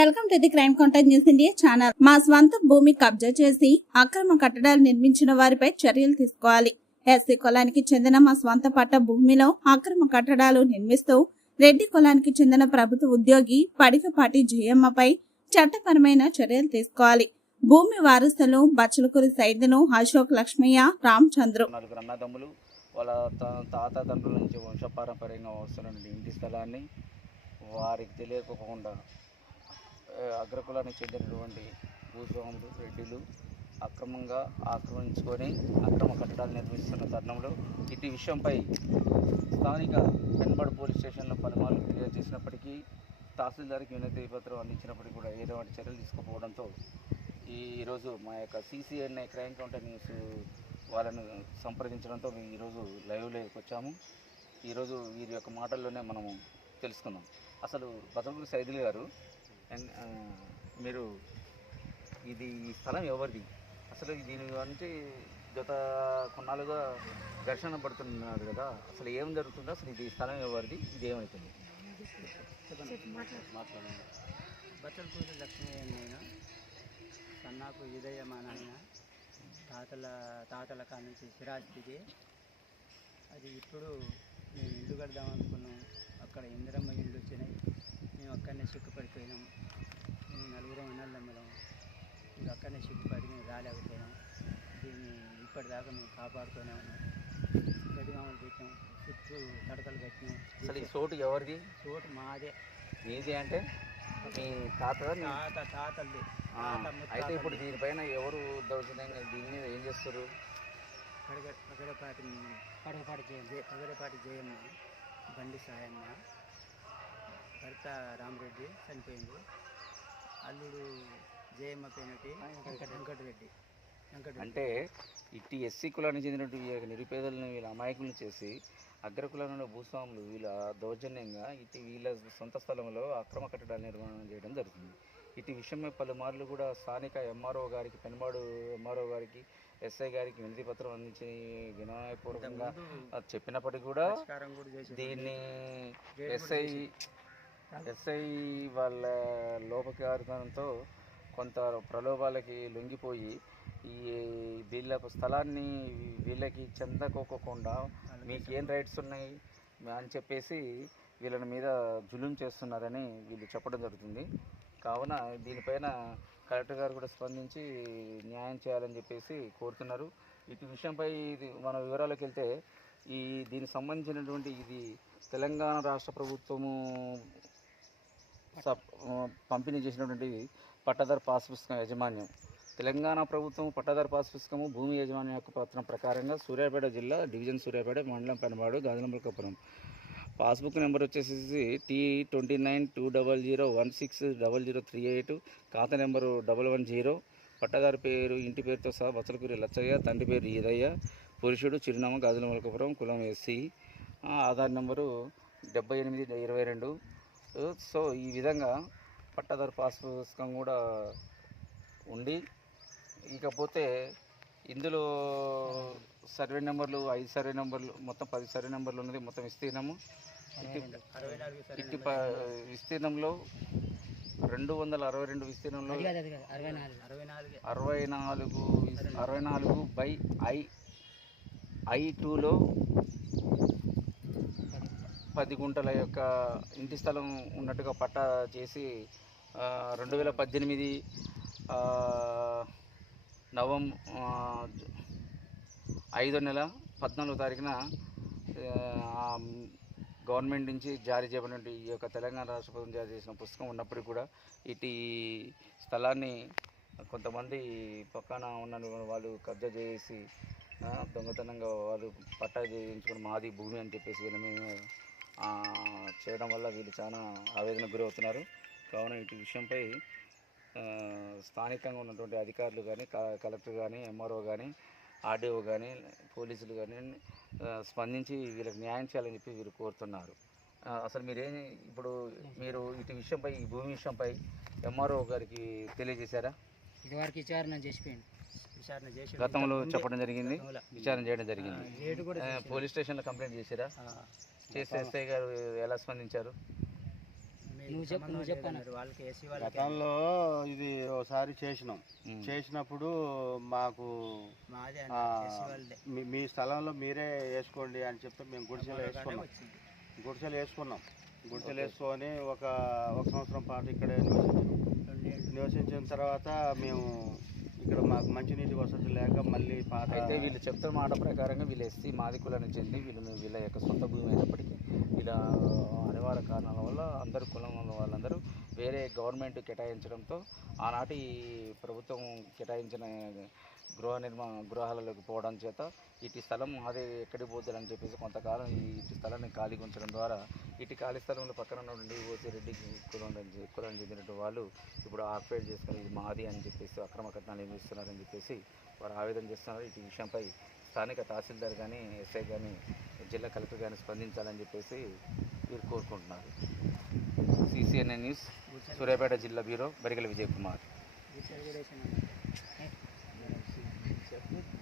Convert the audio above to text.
Welcome to the crime contact news India channel. మా స్వంత భూమి కబ్జా చేసి అక్రమ కట్టడాలు నిర్మించిన వారిపై చర్యలు తీసుకోవాలి. ఎస్సీ కులానికి చెందిన మా స్వంత పట్ట భూమిలో అక్రమ కట్టడాలు నిర్మిస్తూ రెడ్డి కులానికి చెందిన ప్రభుత్వ ఉద్యోగి పడికపాటి జయమ్మపై చట్టపరమైన చర్యలు తీసుకోవాలి. భూమి వారసులు బచ్చలకూరి సైదును అశోక్ లక్ష్మయ్య రామచంద్రు వాళ్ళ తాత తండ్రుల నుంచి వంశపారంపర్యంగా వస్తున్న ఇంటి స్థలాన్ని వారికి తెలియకోకుండా అగ్రకులానికి చెందినటువంటి భూస్వాములు రెడ్డిలు అక్రమంగా ఆక్రమించుకొని అక్రమ కట్టడాలు నిర్మిస్తున్న తరుణంలో ఇటు విషయంపై స్థానిక పెన్బడ్ పోలీస్ స్టేషన్లో పలుమార్లు ఫిర్యాదు చేసినప్పటికీ తహసీల్దార్కి వినతి పత్రం అందించినప్పటికీ కూడా ఏటువంటి చర్యలు తీసుకోకపోవడంతో ఈరోజు మా యొక్క సీసీఎన్ఐ క్రైమ్ కౌంటర్ న్యూస్ వాళ్ళను సంప్రదించడంతో మేము ఈరోజు లైవ్లోకి వచ్చాము. ఈరోజు వీరి యొక్క మాటల్లోనే మనము తెలుసుకున్నాం అసలు బతలపూరి సైదులు గారు మీరు ఇది ఈ స్థలం ఎవరిది? అసలు దీని గురించి గత కొన్నాళ్ళుగా ఘర్షణ పడుతున్నారు కదా అసలు ఏం జరుగుతుందో అసలు ఇది స్థలం ఎవరిది? ఇది ఏమవుతుంది మాట్లాడండి బట్టలపూడి లక్ష్మయ్య నేను సన్నాపు ఉదయ మా నాయన తాతల తాతల కాడ నుంచి స్థిరాస్తికి అది ఇప్పుడు మేము ఇల్లు కడదాం అనుకున్నాం. అక్కడ ఇందిరమ్మ ఇల్లు వచ్చినాయి. మేము అక్కడనే సిక్కుపడిపోయినాం మేము నలుగురం అన్నదమ్ములం ఇంకా అక్కడనే సిక్కుపడి మేము రాలేకపోయినాం. దీన్ని ఇప్పటిదాకా మేము కాపాడుతూనే ఉన్నాం. గడిగామలు పెట్టాం. చుట్టూ తడకలు అసలు ఈ కట్టినాం చోటు ఎవరిది? చోటు మాదే. మీది అంటే? మీ తాత తాత తాతల్ది అయితే ఇప్పుడు దీనిపైన ఎవరు దౌర్జన్యంగా దీని మీద ఏం చేస్తారు పడగ పగడపాటి పడగపాటి జయ పగడపాటి జయమ్మ బండి సాయమ్మ భర్త రామరెడ్డి చనిపోయింది అల్లుడు జయమ్మ పేనటి వెంకటరెడ్డి. వెంకటరెడ్డి. అంటే ఇట్టి ఎస్సీ కులానికి చెందినటువంటి నిరుపేదలను వీళ్ళ అమాయకులను చేసి అగ్ర కులంలో భూస్వాములు వీళ్ళ దౌర్జన్యంగా ఇటు వీళ్ళ సొంత స్థలంలో అక్రమ కట్టడాలు నిర్మాణం చేయడం జరుగుతుంది. ఇటు విషయమై పలుమార్లు కూడా స్థానిక ఎంఆర్ఓ గారికి పెనుమాడు ఎంఆర్ఓ గారికి ఎస్ఐ గారికి వినతి పత్రం అందించి వినయపూర్వకంగా చెప్పినప్పటికీ కూడా దీన్ని ఎస్ఐ. ఎస్ఐ వాళ్ళ లోపకారితనంతో కొంత ప్రలోభాలకి లొంగిపోయి ఈ వీళ్ళ స్థలాన్ని వీళ్ళకి చెందకోకుండా మీకు ఏం రైట్స్ ఉన్నాయి అని చెప్పేసి వీళ్ళని మీద జులుం చేస్తున్నారని వీళ్ళు చెప్పడం జరుగుతుంది. కావున దీనిపైన కలెక్టర్ గారు కూడా స్పందించి న్యాయం చేయాలని చెప్పేసి కోరుతున్నారు. ఇటు విషయంపై ఇది మన వివరాలకు వెళ్తే ఈ దీనికి సంబంధించినటువంటి ఇది తెలంగాణ రాష్ట్ర ప్రభుత్వము పంపిణీ చేసినటువంటి పట్టదారు పాస్ పుస్తకం యాజమాన్యం. తెలంగాణ ప్రభుత్వం పట్టదారు పాస్ పుస్తకము భూమి యాజమాన్య యొక్క పత్రం ప్రకారంగా సూర్యాపేట జిల్లా డివిజన్ సూర్యాపేట మండలం పెనబాడు గాజులంబలకపురం పాస్బుక్ నెంబర్ వచ్చేసి T twenty nine two double zero one six double zero three eight ఖాతా నెంబరు డబల్ వన్ జీరో పట్టదారు పేరు ఇంటి పేరుతో సహా బచ్చలకూరి లచ్చయ్య తండ్రి పేరు ఈదయ్య పురుషుడు చిరునామా గాజులమలకపురం కులం ఎస్సీ. ఆధార్ నెంబరు డెబ్బై ఎనిమిది ఇరవై రెండు. సో ఈ విధంగా పట్టదారు పాస్ పుస్తకం కూడా ఉండి ఇకపోతే ఇందులో సర్వే నెంబర్లు ఐదు సర్వే నెంబర్లు మొత్తం పది సర్వే నెంబర్లు ఉన్నది మొత్తం విస్తీర్ణము. ఇటు అరవై నాలుగు సరే ఇటు ప విస్తీర్ణంలో రెండు వందల అరవై రెండు విస్తీర్ణంలో అరవై నాలుగు. అరవై నాలుగు బై ఐ ఐ టూలో పది గుంటల యొక్క ఇంటి స్థలం ఉన్నట్టుగా పట్టా చేసి రెండు వేల పద్దెనిమిది నవం ఐదో నెల పద్నాలుగో తారీఖున గవర్నమెంట్ నుంచి జారీ చేయబడినటువంటి ఈ యొక్క తెలంగాణ రాష్ట్ర ప్రభుత్వం జారీ చేసిన పుస్తకం ఉన్నప్పటికీ కూడా ఇటు స్థలాన్ని కొంతమంది పక్కన ఉన్న వాళ్ళు కబ్జా చేసి దొంగతనంగా వాళ్ళు పట్టా చేయించుకుని మాది భూమి అని చెప్పేసి వీళ్ళ మీద చేయడం వల్ల వీళ్ళు చాలా ఆవేదనకు గురవుతున్నారు. కావున ఇటు విషయంపై స్థానికంగా ఉన్నటువంటి అధికారులు కానీ కలెక్టర్ కానీ ఎంఆర్ఓ కానీ ఆర్డీఓ కానీ పోలీసులు కానీ స్పందించి వీళ్ళకి న్యాయం చేయాలని చెప్పి వీరు కోరుతున్నారు. అసలు మీరేం ఇప్పుడు మీరు ఇటు విషయంపై ఈ భూమి విషయంపై ఎంఆర్ఓ గారికి తెలియజేశారా? ఇదివరకు విచారణ చేసిపోయింది. విచారణ చేసి గతంలో చెప్పడం జరిగింది. విచారణ చేయడం జరిగింది. పోలీస్ స్టేషన్లో కంప్లైంట్ చేశారా? ఆ, చేస్తే ఎస్ఐ గారు ఎలా స్పందించారు? గతంలో ఇది ఒకసారి చేసినాం. చేసినప్పుడు మాకు మీ- మీ స్థలంలో మీరే వేసుకోండి అని చెప్పి మేము గుడిసెలు వేసుకున్నాం. గుడిసెలు వేసుకున్నాం. గుడిసెలు వేసుకొని ఒక ఒక సంవత్సరం పాటు ఇక్కడే నివసించాం. నివసించిన తర్వాత మేము ఇక్కడ మాకు మంచినీటి వసతి లేక మళ్ళీ పాత అయితే వీళ్ళు చెప్తున్న మాట ప్రకారంగా వీళ్ళు ఎస్సీ మాది కులానికి చెంది వీళ్ళు వీళ్ళ యొక్క సొంత భూమి అయినప్పటికీ వీళ్ళ అనివార్య కారణాల వల్ల అందరు కులం వాళ్ళందరూ వేరే గవర్నమెంట్ కేటాయించడంతో ఆనాటి ప్రభుత్వం కేటాయించిన గృహ నిర్మాణ గృహాలలోకి పోవడం చేత ఇటు స్థలం అది ఎక్కడికి పోతుందని చెప్పేసి కొంతకాలం ఈ ఇటు స్థలాన్ని ఖాళీగా ఉంచడం ద్వారా ఇటు ఖాళీ స్థలంలో పక్కన ఉన్నటువంటి ఓసీ రెడ్డి కులం కులం చెందినటువంటి వాళ్ళు ఇప్పుడు ఆక్యుపైడ్ చేసుకుని ఇది మాది అని చెప్పేసి అక్రమ కట్నాలు నిర్మిస్తున్నారని చెప్పేసి వారు ఆవేదన చేస్తున్నారు. ఇటు విషయంపై స్థానిక తహసీల్దార్ కానీ ఎస్ఐ కానీ జిల్లా కలెక్టర్ కానీ స్పందించాలని చెప్పేసి వీరు కోరుకుంటున్నారు. సిసిఎన్ఎన్ న్యూస్ సూర్యాపేట జిల్లా బ్యూరో బరిగల విజయ్ కుమార్ గిట్ల కూడా వేసాను అన్నమాట.